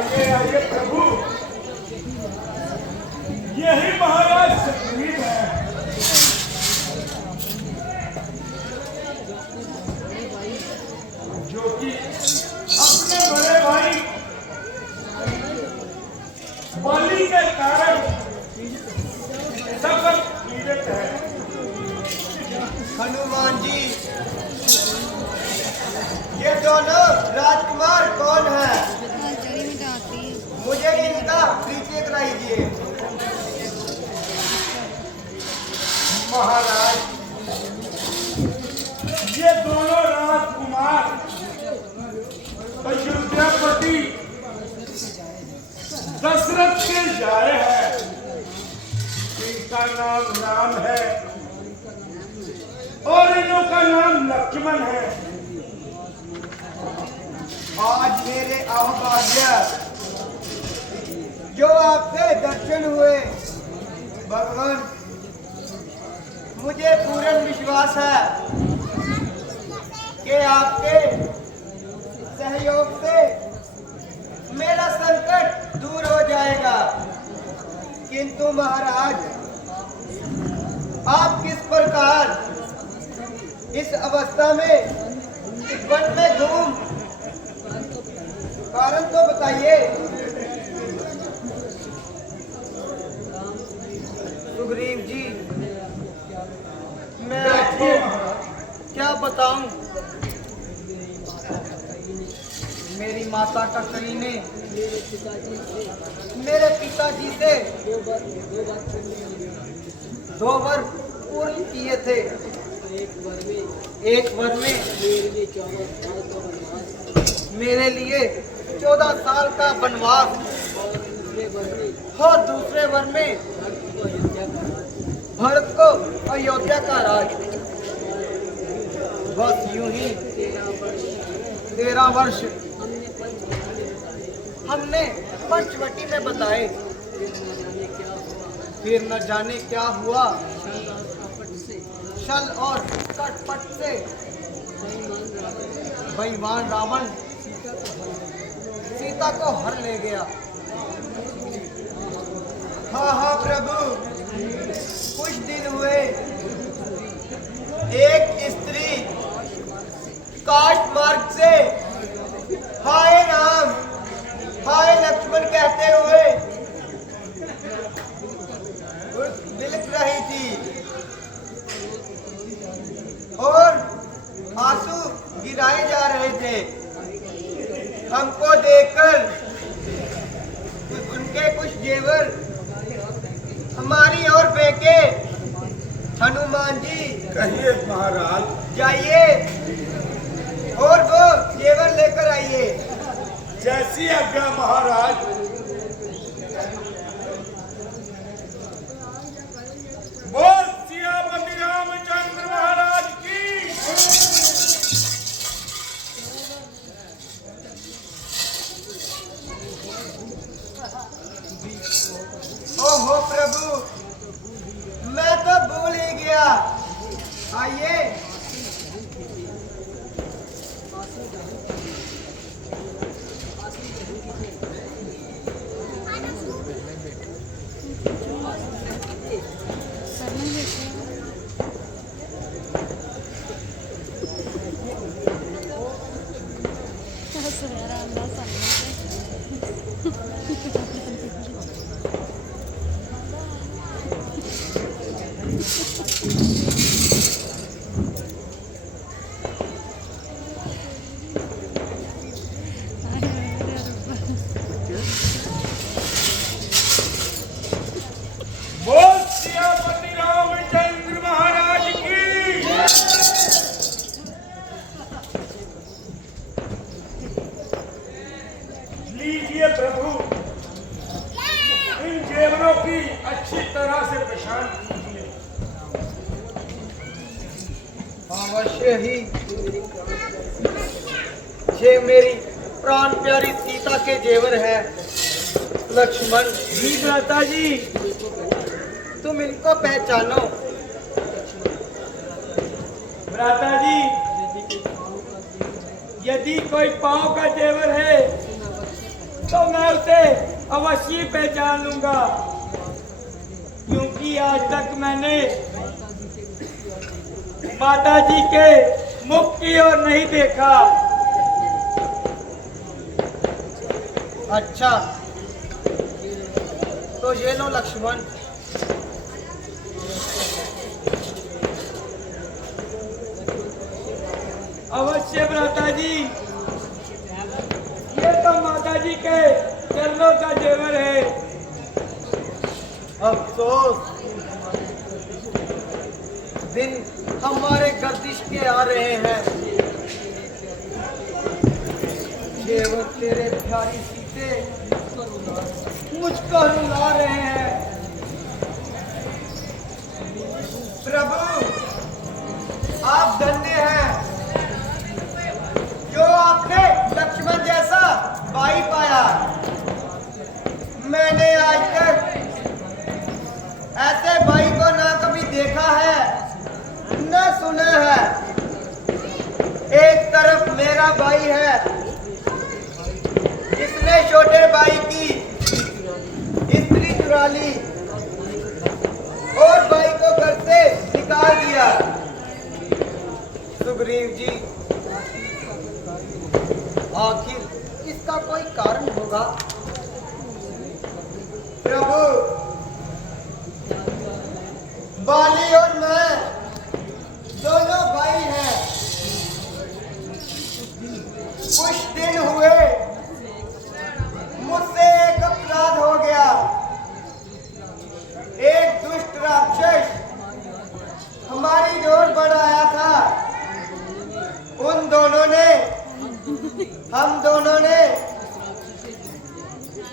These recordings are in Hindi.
आइए आइए प्रभु, यही महाराज सुग्रीव है। जो कि अपने बड़े भाई बलि के कारण सख्त पीड़ित है। हनुमान जी, ये दोनों राजकुमार कौन है? मुझे इनका परिचय कराइए। महाराज, ये दोनों राजकुमार अयोध्यापति दशरथ के जाए हैं। इनका नाम राम है और इनों का नाम लक्ष्मण है। आज मेरे अहोभाग्य जो आपके दर्शन हुए भगवान, मुझे पूर्ण विश्वास है कि आपके सहयोग से मेरा संकट दूर हो जाएगा। किंतु महाराज, आप किस प्रकार इस अवस्था में इस वन में घूम, कारण तो बताइए। सुग्रीव जी, मैं आपको क्या बताऊं। मेरी माता टकरी ने मेरे पिताजी से 2 वर पूर्ण किए थे। एक वर में मेरे लिए 14 साल का वनवास और दूसरे वर में भरत को अयोध्या का राज। बस यूं ही 13 वर्ष हमने पंचवटी में बताए। फिर न जाने क्या हुआ, छल और कटपट से बेईमान रावण सीता को हर ले गया। हाँ हाँ प्रभु, कुछ दिन हुए एक स्त्री काट मार्ग से हाय राम हाय लक्ष्मण कहते हुए बिलख रही थी और आंसू गिराए जा रहे थे। हमको देखकर उनके कुछ जेवर हमारी ओर फेंके। हनुमान जी, कहिए महाराज। जाइए और वो जेवर लेकर आइए। जैसी आज्ञा महाराज। बोल सियापति रामचंद्र महाराज की। ओहो प्रभु, मैं तो भूल ही गया। आइए। लीजिए प्रभु, इन जेवरों की अच्छी तरह से पहचान कीजिए। अवश्य ही, ये मेरी प्राण प्यारी सीता के जेवर है। लक्ष्मण जी, भ्राता जी, तुम इनको पहचानो। भ्राता जी, यदि कोई पांव का जेवर है तो मैं उसे अवश्य पहचान लूंगा, क्योंकि आज तक मैंने माता जी के मुख की ओर नहीं देखा। अच्छा, तो ये लो लक्ष्मण। अवश्य भ्राता जी, ये तो माता जी के चरणों का जेवर है। अफसोस, दिन हमारे गर्दिश के आ रहे हैं। जेवर तेरे प्यारी सीते मुझको रुला रहे हैं। प्रभु, आप धन्य हैं जो आपने लक्ष्मण जैसा भाई पाया। मैंने आज तक ऐसे भाई को ना कभी देखा है न सुना है। एक तरफ मेरा भाई है जिसने छोटे भाई की स्त्री चुरा ली और भाई को घर से निकाल दिया। सुग्रीव जी, आखिर इसका कोई कारण होगा? प्रभु, बाली और मैं दोनों भाई हैं। कुछ दिन हुए मुझसे एक अपराध हो गया। एक दुष्ट राक्षस हमारी ओर बढ़ आया था। हम दोनों ने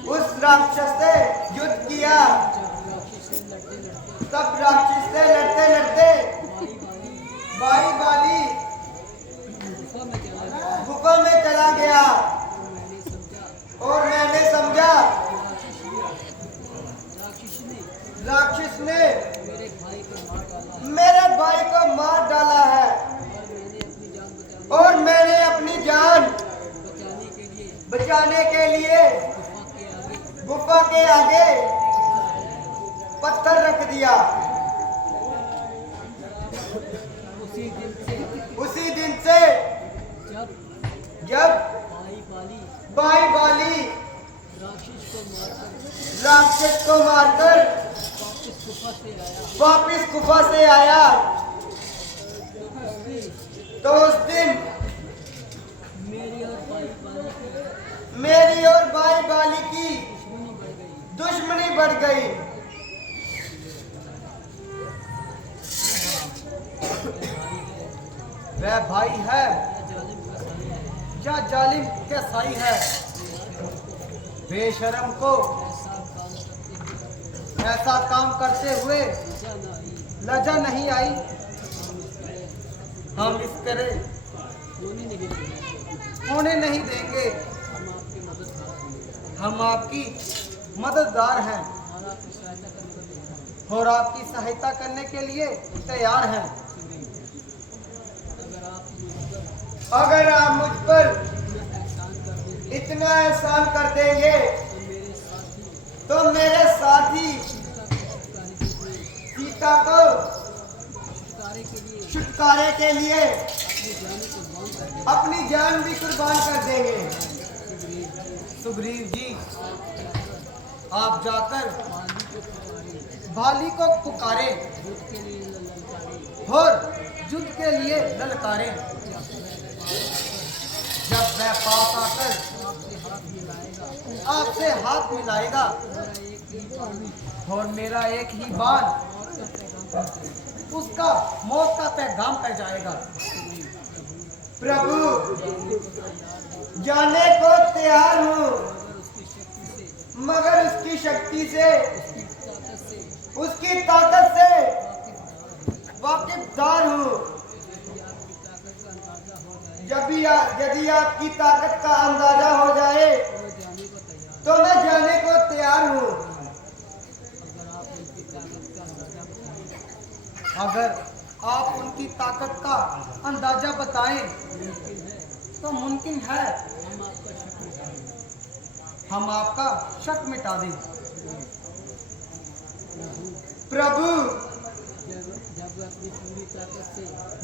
उस राक्षस से युद्ध किया। तब राक्षस से लड़ते लड़ते भाई बाली गुफा में चला गया और मैंने समझा राक्षस ने मेरे भाई को मार डाला है और मैंने अपनी जान बचाने के लिए गुफा के आगे पत्थर रख दिया। उसी दिन से जब भाई बाली राक्षस को मारकर वापिस गुफा से आया, तो उस दिन मेरी और भाई बाली की दुश्मनी बढ़ गई। वह भाई है या जालिम कसाई है। बेशरम को ऐसा काम करते हुए लज्जा नहीं आई। हम इस तरह होने नहीं देंगे। हम आपकी मददगार हैं और आपकी सहायता करने के लिए तैयार हैं। अगर आप मुझ पर इतना एहसान कर देंगे तो मेरे साथी सीता को छुटकारे के लिए अपनी जान भी कुर्बान कर देंगे। सुग्रीव जी, आप जाकर बाली को पुकारे और युद्ध के लिए ललकारें। जब वह पास आकर आपसे हाथ मिलाएगा और मेरा एक ही बाण उसका मौत का पैगाम कर जाएगा। प्रभु, जाने को तैयार हूँ, मगर उसकी शक्ति से, उसकी ताकत से वाकिफदार हूँ। यदि आपकी ताकत का अंदाजा हो जाए तो मैं जाने को तैयार हूँ। अगर आप उनकी ताकत का अंदाजा बताएं तो मुमकिन है हम आपका शक मिटा दें। प्रभु,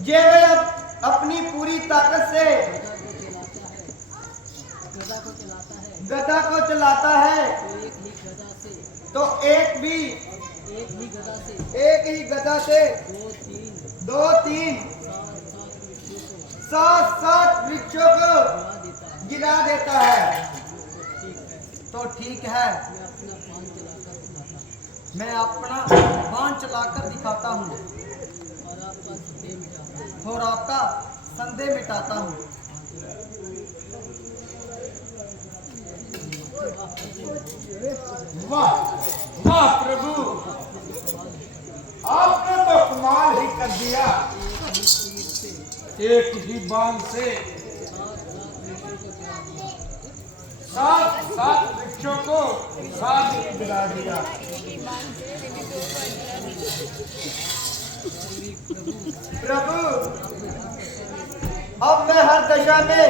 जे अपनी पूरी ताकत से गदा को चलाता है तो एक ही गदा से दो तीन सात वृक्षों को गिरा देता है। तो ठीक है, मैं अपना बाण चलाकर दिखाता हूँ और आपका संदेह मिटाता हूँ। वाह वाह प्रभु, आपने तो कमाल ही कर दिया। एक ही बाण से सात वृक्षों को साथ गिरा दिया। प्रभु, अब मैं हर दशा में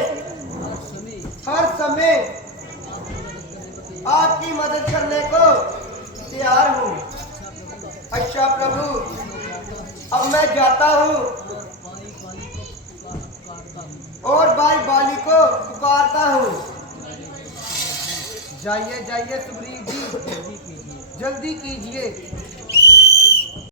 हर समय आपकी मदद करने को तैयार हूँ। अच्छा प्रभु, अब मैं जाता हूँ और भाई बाली को पुकारता हूँ। जाइए जाइए सुग्रीव जी, जल्दी कीजिए।